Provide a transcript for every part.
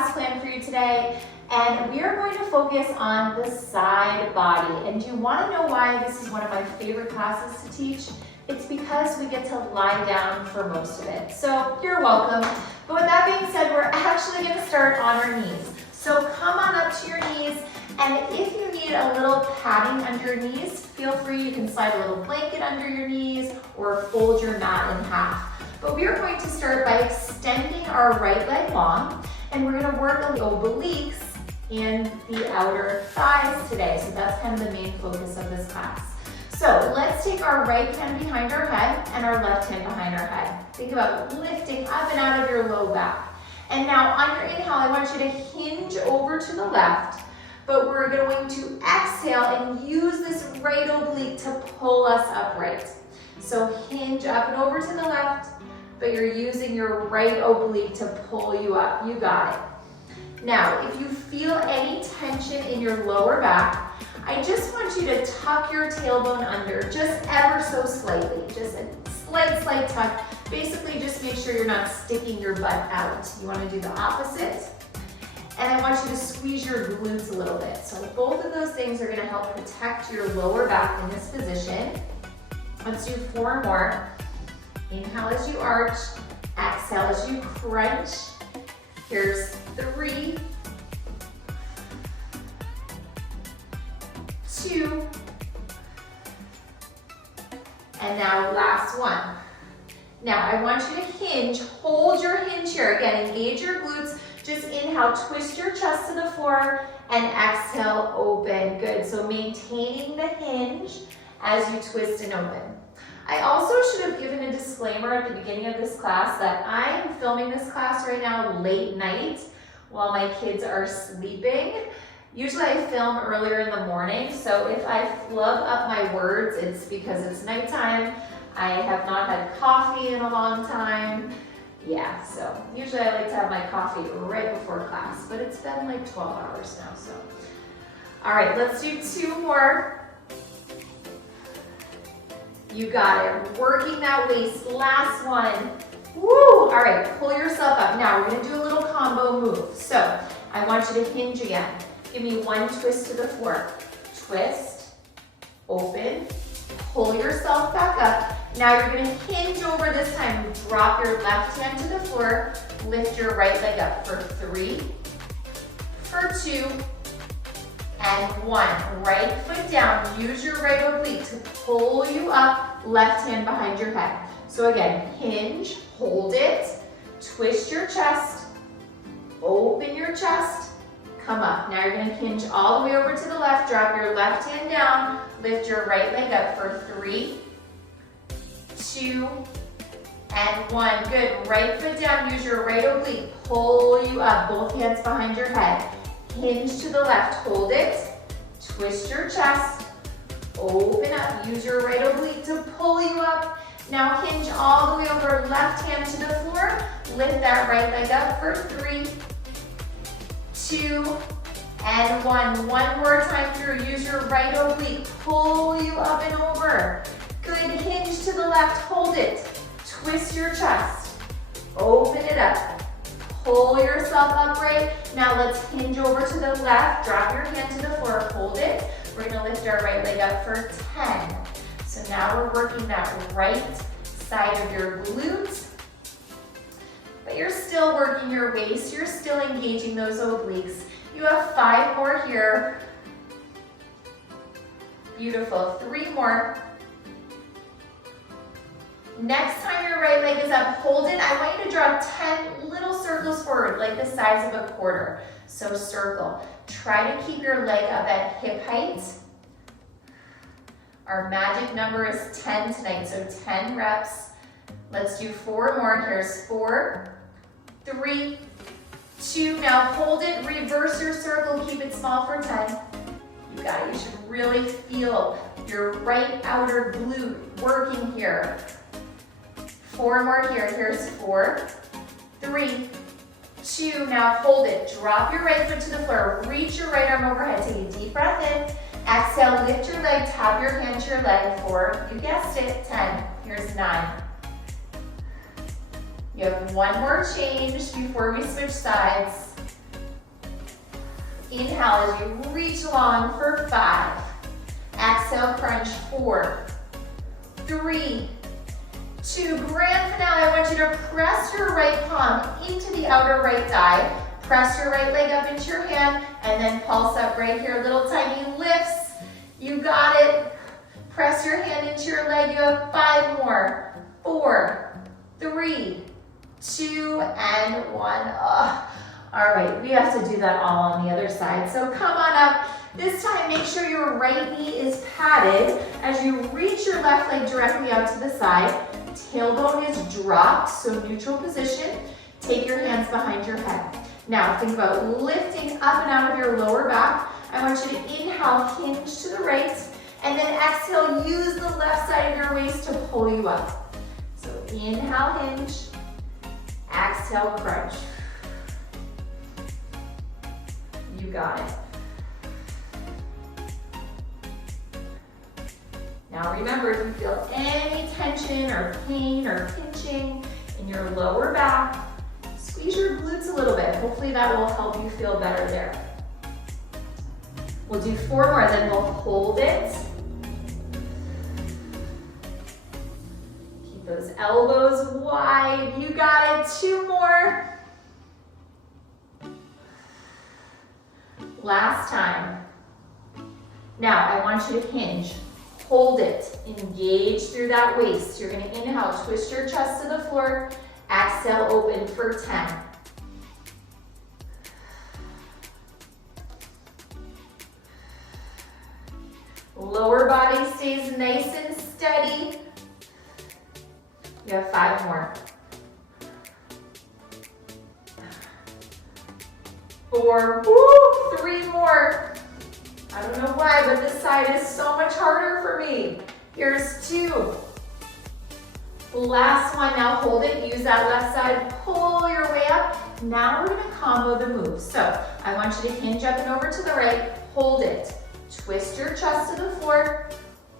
class planned for you today, and we are going to focus on the side body. And do you want to know why this is one of my favorite classes to teach? It's because we get to lie down for most of it. So you're welcome. But with that being said, we're actually going to start on our knees. So come on up to your knees, and if you need a little padding under your knees, feel free. You can slide a little blanket under your knees or fold your mat in half. But we are going to start by extending our right leg long, and we're going to work on the obliques and the outer thighs today. So that's kind of the main focus of this class. So let's take our right hand behind our head and our left hand behind our head. Think about lifting up and out of your low back. And now on your inhale, I want you to hinge over to the left, but we're going to exhale and use this right oblique to pull us upright. So hinge up and over to the left, but you're using your right oblique to pull you up. You got it. Now, if you feel any tension in your lower back, I just want you to tuck your tailbone under, just ever so slightly, just a slight tuck. Basically, just make sure you're not sticking your butt out. You want to do the opposite. And I want you to squeeze your glutes a little bit. So both of those things are going to help protect your lower back in this position. Let's do 4 more. Inhale as you arch, exhale as you crunch. Here's 3, 2, and now last one. Now I want you to hinge, hold your hinge here. Again, engage your glutes. Just inhale, twist your chest to the floor, and exhale, open. Good, so maintaining the hinge as you twist and open. I also should have given a disclaimer at the beginning of this class that I am filming this class right now late night while my kids are sleeping. Usually I film earlier in the morning, so if I flub up my words, it's because it's nighttime. I have not had coffee in a long time. Yeah, so usually I like to have my coffee right before class, but it's been like 12 hours now, so. All right, let's do 2 more. You got it, working that waist, last one. Woo, all right, pull yourself up. Now we're gonna do a little combo move. So I want you to hinge again. Give me 1 twist to the floor. Twist, open, pull yourself back up. Now you're gonna hinge over this time. Drop your left hand to the floor, lift your right leg up for 3, for 2, and 1. Right foot down, use your right oblique to pull you up, left hand behind your head. So again, hinge, hold it, twist your chest, open your chest, come up. Now you're gonna hinge all the way over to the left, drop your left hand down, lift your right leg up for 3, 2, and 1. Good, right foot down, use your right oblique, pull you up, both hands behind your head. Hinge to the left, hold it, twist your chest, open up, use your right oblique to pull you up. Now hinge all the way over, left hand to the floor, lift that right leg up for 3, 2, and 1. One more time through, use your right oblique, pull you up and over. Good, hinge to the left, hold it, twist your chest, open it up. Pull yourself upright. Now let's hinge over to the left. Drop your hand to the floor. Hold it. We're going to lift our right leg up for 10. So now we're working that right side of your glutes. But you're still working your waist. You're still engaging those obliques. You have 5 more here. Beautiful. 3 more. Next time your right leg is up, hold it. I want you to draw 10 little circles forward, like the size of a quarter. So circle. Try to keep your leg up at hip height. Our magic number is 10 tonight, so 10 reps. Let's do 4 more. Here's 4, 3, 2. Now hold it, reverse your circle, keep it small for 10. You got it. You should really feel your right outer glute working here. 4 more here. Here's 4, 3, 2. Now hold it. Drop your right foot to the floor. Reach your right arm overhead. Take a deep breath in. Exhale, lift your leg, tap your hand to your leg for, you guessed it, 10. Here's 9. You have 1 more change before we switch sides. Inhale as you reach long for 5. Exhale, crunch, 4, 3, 2. Grand finale. I want you to press your right palm into the outer right thigh. Press your right leg up into your hand and then pulse up right here. Little tiny lifts. You got it. Press your hand into your leg. You have 5 more. 4, 3, 2, and 1. All right, we have to do that all on the other side. So come on up. This time, make sure your right knee is padded as you reach your left leg directly out to the side. Tailbone is dropped, so neutral position. Take your hands behind your head. Now, think about lifting up and out of your lower back. I want you to inhale, hinge to the right, and then exhale, use the left side of your waist to pull you up. So inhale, hinge, exhale, crunch. You got it. Now remember, if you feel any tension or pain or pinching in your lower back, squeeze your glutes a little bit. Hopefully that will help you feel better there. We'll do 4 more, then we'll hold it. Keep those elbows wide. You got it. 2 more. Last time. Now I want you to hinge. Hold it. Engage through that waist. You're going to inhale, twist your chest to the floor. Exhale, open for 10. Lower body stays nice and steady. You have 5 more. 4, 3 more. I don't know why, but this side is so much harder for me. Here's 2. Last one, now hold it, use that left side, pull your way up. Now we're gonna combo the moves. So I want you to hinge up and over to the right, hold it. Twist your chest to the floor,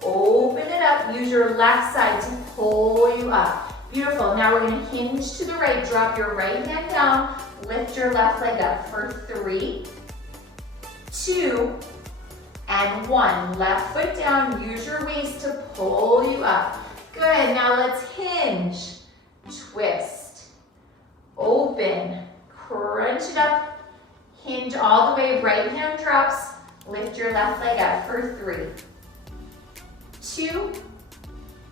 open it up, use your left side to pull you up. Beautiful, now we're gonna hinge to the right, drop your right hand down, lift your left leg up for 3, 2, and 1. Left foot down, use your waist to pull you up. Good, now let's hinge, twist, open, crunch it up, hinge all the way, right hand drops, lift your left leg up for 3, 2,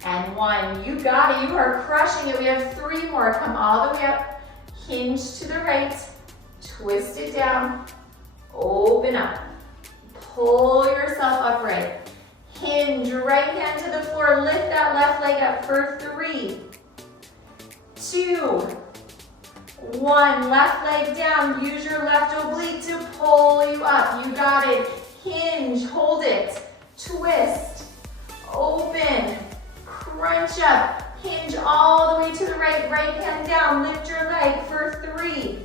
and 1. You got it, you are crushing it. We have 3 more, come all the way up, hinge to the right, twist it down, open up, pull yourself upright. Hinge, right hand to the floor, lift that left leg up for 3, 2, 1. Left leg down, use your left oblique to pull you up. You got it. Hinge, hold it, twist, open, crunch up, hinge all the way to the right, right hand down, lift your leg for 3,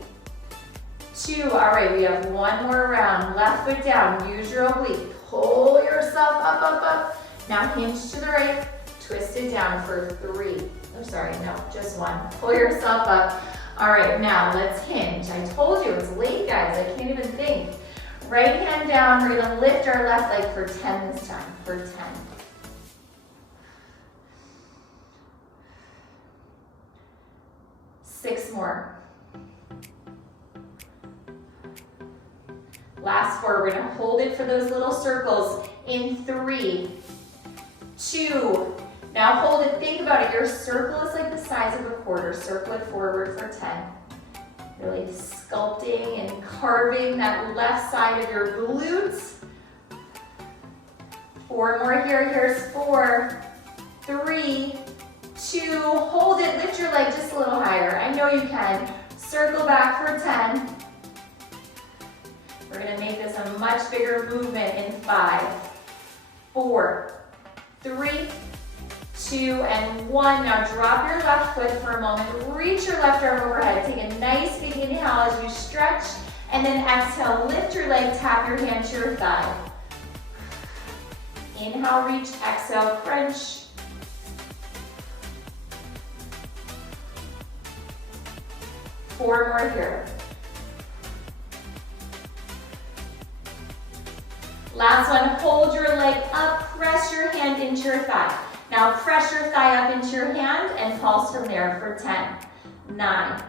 2. All right, we have 1 more round. Left foot down, use your oblique. Pull yourself up, up, up. Now hinge to the right, twist it down for 3. Oh, sorry, no, just 1. Pull yourself up. All right, now let's hinge. I told you it's late, guys. I can't even think. Right hand down, we're gonna lift our left leg for 10 this time, for 10. 6 more. Last 4, we're gonna hold it for those little circles in 3, 2. Now hold it, think about it. Your circle is like the size of a quarter. Circle it forward for 10. Really sculpting and carving that left side of your glutes. 4 more here, here's 4, 3, 2. Hold it, lift your leg just a little higher. I know you can. Circle back for 10. We're gonna make this a much bigger movement in 5, 4, 3, 2, and 1. Now drop your left foot for a moment. Reach your left arm overhead. Take a nice big inhale as you stretch, and then exhale, lift your leg, tap your hand to your thigh. Inhale, reach, exhale, crunch. Four more here. Last one, hold your leg up, press your hand into your thigh. Now press your thigh up into your hand and pulse from there for 10, 9,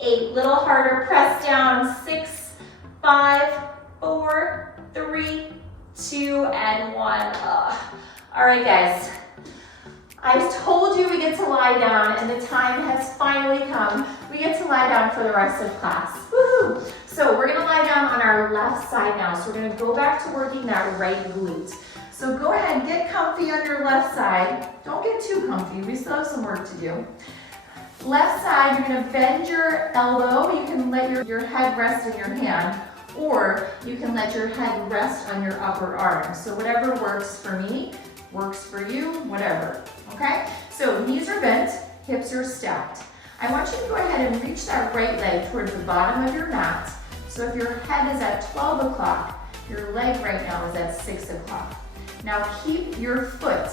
8, little harder, press down, 6, 5, 4, 3, 2, and 1. All right, guys. I told you we get to lie down, and the time has finally come. We get to lie down for the rest of class. Woohoo! So we're gonna lie down on our left side now. So we're gonna go back to working that right glute. So go ahead and get comfy on your left side. Don't get too comfy, we still have some work to do. Left side, you're gonna bend your elbow. You can let your head rest in your hand, or you can let your head rest on your upper arm. So whatever works for me, works for you, whatever, okay? So knees are bent, hips are stacked. I want you to go ahead and reach that right leg towards the bottom of your mat. So if your head is at 12 o'clock, your leg right now is at 6 o'clock. Now keep your foot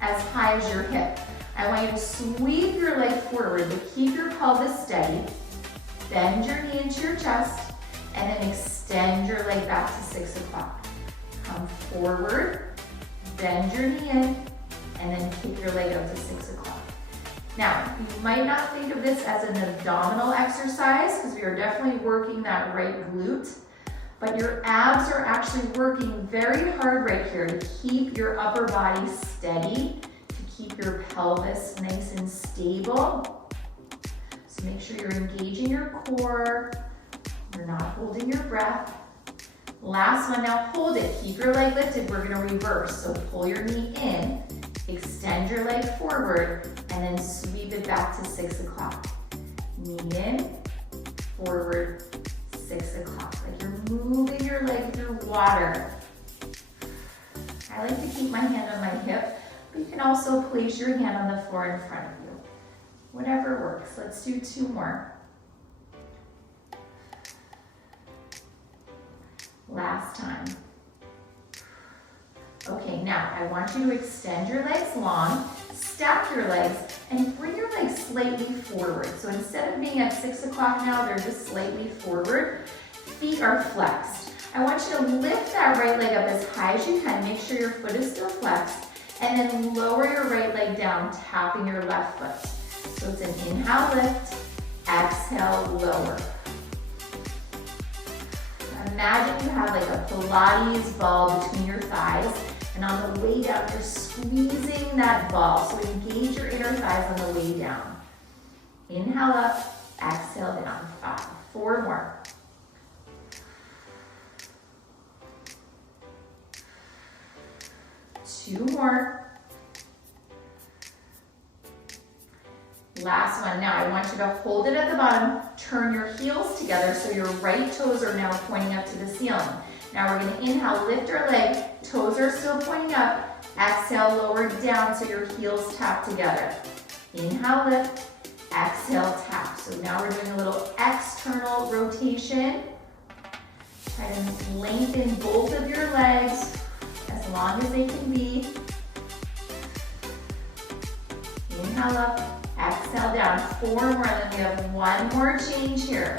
as high as your hip. I want you to sweep your leg forward, but keep your pelvis steady. Bend your knee into your chest, and then extend your leg back to 6 o'clock. Come forward, bend your knee in, and then kick your leg out to 6 o'clock. Now, you might not think of this as an abdominal exercise because we are definitely working that right glute, but your abs are actually working very hard right here to keep your upper body steady, to keep your pelvis nice and stable. So make sure you're engaging your core, you're not holding your breath. Last one, now hold it. Keep your leg lifted. We're gonna reverse. So pull your knee in, extend your leg forward, and then sweep it back to 6 o'clock. Knee in, forward, 6 o'clock. Like you're moving your leg through water. I like to keep my hand on my hip, but you can also place your hand on the floor in front of you. Whatever works. Let's do 2 more. Last time. Okay, now I want you to extend your legs long, stack your legs, and bring your legs slightly forward. So instead of being at 6 o'clock now, they're just slightly forward. Feet are flexed. I want you to lift that right leg up as high as you can. Make sure your foot is still flexed. And then lower your right leg down, tapping your left foot. So it's an inhale, lift, exhale, lower. Imagine you have like a Pilates ball between your thighs, and on the way down, you're squeezing that ball. So engage your inner thighs on the way down. Inhale up, exhale down. 5, 4 more. Two more. Last one. Now I want you to hold it at the bottom, turn your heels together so your right toes are now pointing up to the ceiling. Now we're going to inhale, lift our leg, toes are still pointing up, exhale, lower down so your heels tap together. Inhale, lift, exhale, tap. So now we're doing a little external rotation. Try to lengthen both of your legs as long as they can be. Inhale up. Exhale down, 4 more, and then we have 1 more change here.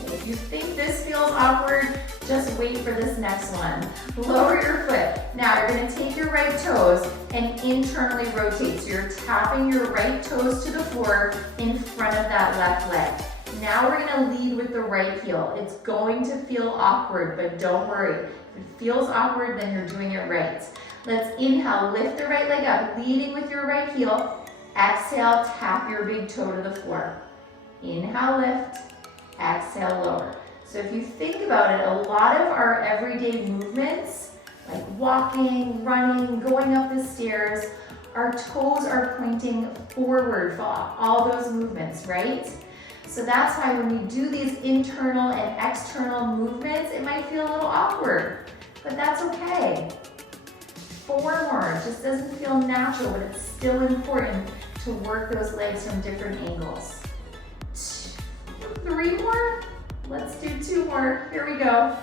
Okay, if you think this feels awkward, just wait for this next one. Lower your foot. Now you're gonna take your right toes and internally rotate. So you're tapping your right toes to the floor in front of that left leg. Now we're gonna lead with the right heel. It's going to feel awkward, but don't worry. If it feels awkward, then you're doing it right. Let's inhale, lift the right leg up, leading with your right heel. Exhale, tap your big toe to the floor. Inhale, lift, exhale, lower. So if you think about it, a lot of our everyday movements, like walking, running, going up the stairs, our toes are pointing forward for all those movements, right? So that's why when we do these internal and external movements, it might feel a little awkward, but that's okay. 4 more, it just doesn't feel natural, but it's still important to work those legs from different angles. 3 more, let's do 2 more, here we go.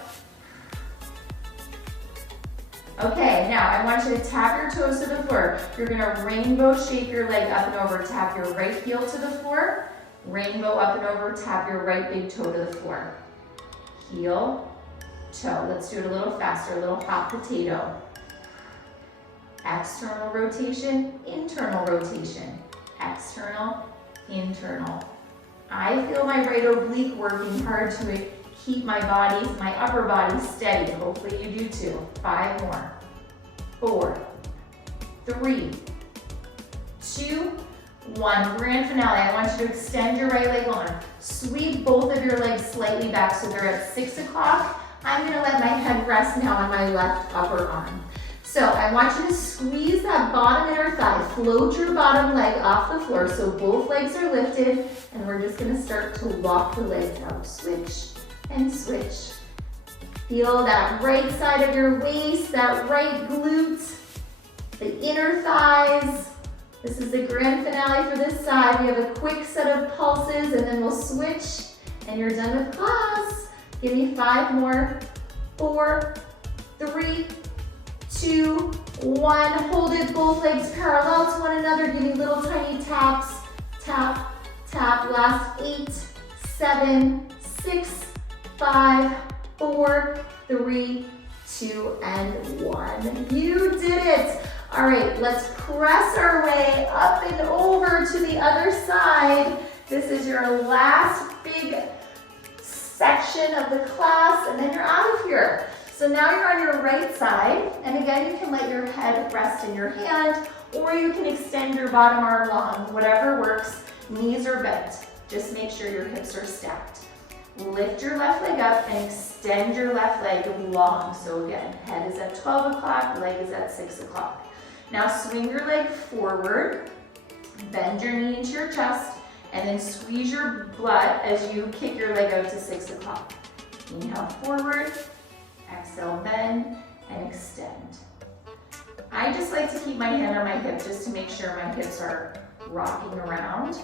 Okay, now I want you to tap your toes to the floor. You're gonna rainbow shape your leg up and over, tap your right heel to the floor, Rainbow up and over, tap your right big toe to the floor. Heel, toe. Let's do it a little faster, a little hot potato. External rotation, internal rotation. External, internal. I feel my right oblique working hard to keep my body, my upper body steady. Hopefully you do too. 5 more. 4, 3, 2, 1. Grand finale. I want you to extend your right leg long. Sweep both of your legs slightly back so they're at 6 o'clock. I'm gonna let my head rest now on my left upper arm. So I want you to squeeze that bottom inner thigh. Float your bottom leg off the floor so both legs are lifted, and we're just gonna start to walk the legs out. Switch and switch. Feel that right side of your waist, that right glute, the inner thighs. This is the grand finale for this side. We have a quick set of pulses and then we'll switch and you're done with class. Give me 5 more. 4, 3, 2, 1. Hold it, both legs parallel to one another. Give me little tiny taps. Tap, tap. Last 8, 7, 6, 5, 4, 3, 2, and 1. You did it. All right, let's press our way up and over to the other side. This is your last big section of the class, and then you're out of here. So now you're on your right side, and again, you can let your head rest in your hand, or you can extend your bottom arm long, whatever works. Knees are bent. Just make sure your hips are stacked. Lift your left leg up and extend your left leg long. So again, head is at 12 o'clock, leg is at 6 o'clock. Now swing your leg forward, bend your knee into your chest, and then squeeze your butt as you kick your leg out to 6 o'clock. Inhale forward, exhale bend, and extend. I just like to keep my hand on my hip just to make sure my hips are rocking around.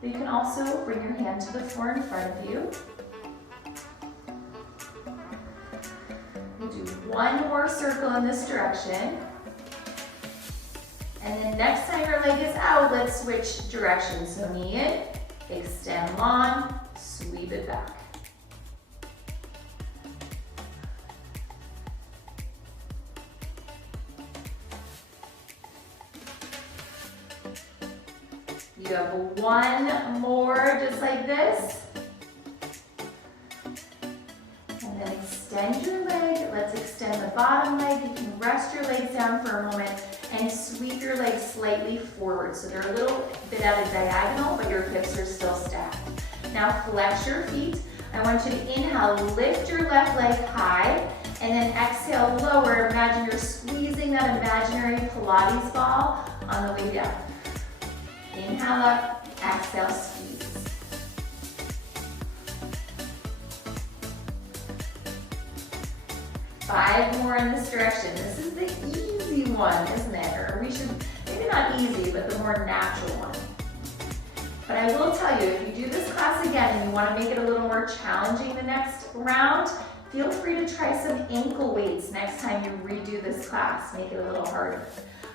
But you can also bring your hand to the floor in front of you. We'll do one more circle in this direction. And then next time your leg is out, let's switch directions. So knee in, extend long, sweep it back. You have one more just like this. And then extend your leg. Let's extend the bottom leg. You can rest your legs down for a moment and sweep your legs slightly forward. So they're a little bit at a diagonal, but your hips are still stacked. Now flex your feet. I want you to inhale, lift your left leg high, and then exhale, lower. Imagine you're squeezing that imaginary Pilates ball on the way down. Inhale up, exhale, squeeze. Five more in this direction. This is the easy one, isn't it? Or we should, maybe not easy, but the more natural one. But I will tell you, if you do this class again and you want to make it a little more challenging the next round, feel free to try some ankle weights next time you redo this class. Make it a little harder.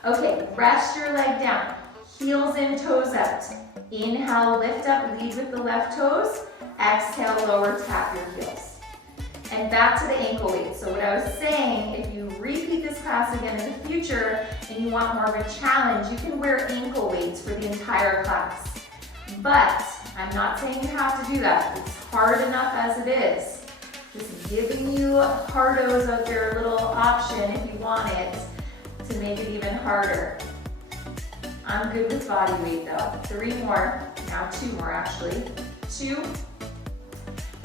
Okay, rest your leg down. Heels in, toes out. Inhale, lift up, lead with the left toes. Exhale, lower, tap your heels. And back to the ankle weights. So what I was saying, if you repeat this class again in the future and you want more of a challenge, you can wear ankle weights for the entire class. But I'm not saying you have to do that. It's hard enough as it is. Just giving you hardos out there, a little option if you want it to make it even harder. I'm good with body weight though. 3 more, now 2 more actually. 2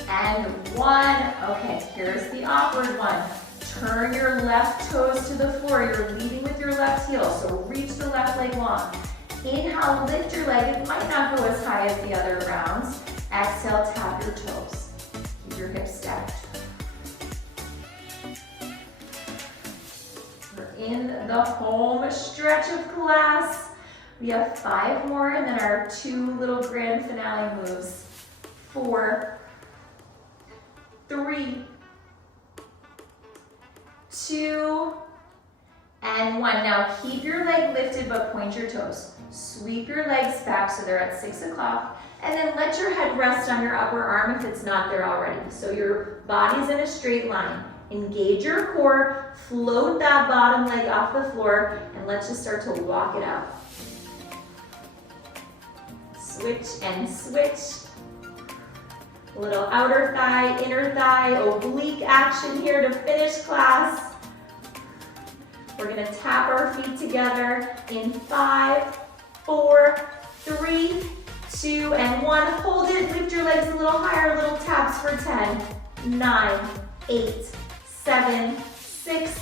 and 1. Okay, here's the awkward one. Turn your left toes to the floor. You're leading with your left heel, so reach the left leg long. Inhale, lift your leg. It might not go as high as the other rounds. Exhale, tap your toes. Keep your hips stacked. We're in the home stretch of class. We have 5 more and then our 2 little grand finale moves. 4, 3, 2, And 1. Now keep your leg lifted but point your toes. Sweep your legs back so they're at 6 o'clock. And then let your head rest on your upper arm if it's not there already. So your body's in a straight line. Engage your core, float that bottom leg off the floor, and let's just start to walk it out. Switch and switch. A little outer thigh, inner thigh, oblique action here to finish class. We're gonna tap our feet together in 5, 4, 3, 2, and 1. Hold it, lift your legs a little higher, little taps for 10, 9, 8, 7, 6,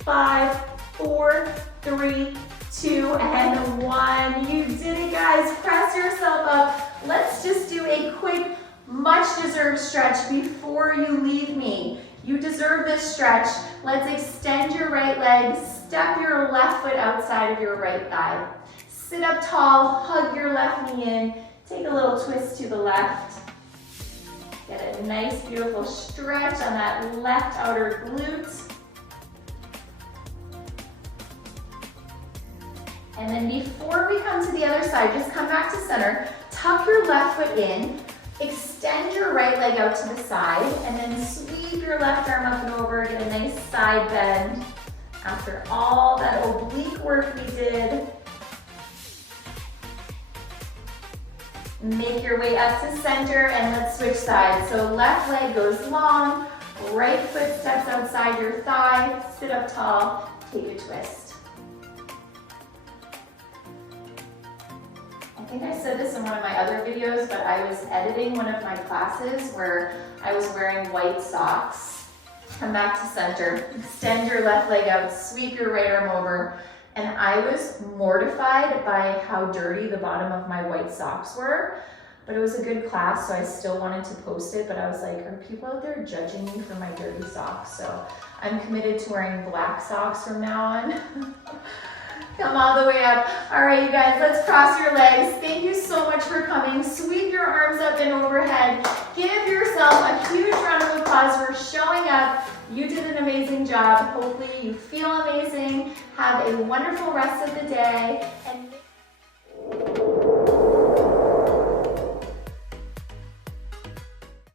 5, 4, 3, 2, and 1. You did it, guys. Press yourself up. Let's just do a quick, much deserved stretch before you leave me. You deserve this stretch. Let's extend your right leg, step your left foot outside of your right thigh. Sit up tall, hug your left knee in, take a little twist to the left. Get a nice, beautiful stretch on that left outer glute. And then before we come to the other side, just come back to center, tuck your left foot in, extend your right leg out to the side, and then sweep your left arm up and over, get a nice side bend. After all that oblique work we did, make your way up to center and let's switch sides. So left leg goes long, right foot steps outside your thigh, sit up tall, take a twist. I think I said this in one of my other videos, but I was editing one of my classes where I was wearing white socks. Come back to center, extend your left leg out, sweep your right arm over, and I was mortified by how dirty the bottom of my white socks were, but it was a good class, so I still wanted to post it, but I was like, are people out there judging me for my dirty socks? So I'm committed to wearing black socks from now on. Come all the way up. All right, you guys, let's cross your legs. Thank you so much for coming. Sweep your arms up and overhead. Give yourself a huge round of applause for showing up. You did an amazing job. Hopefully you feel amazing. Have a wonderful rest of the day. And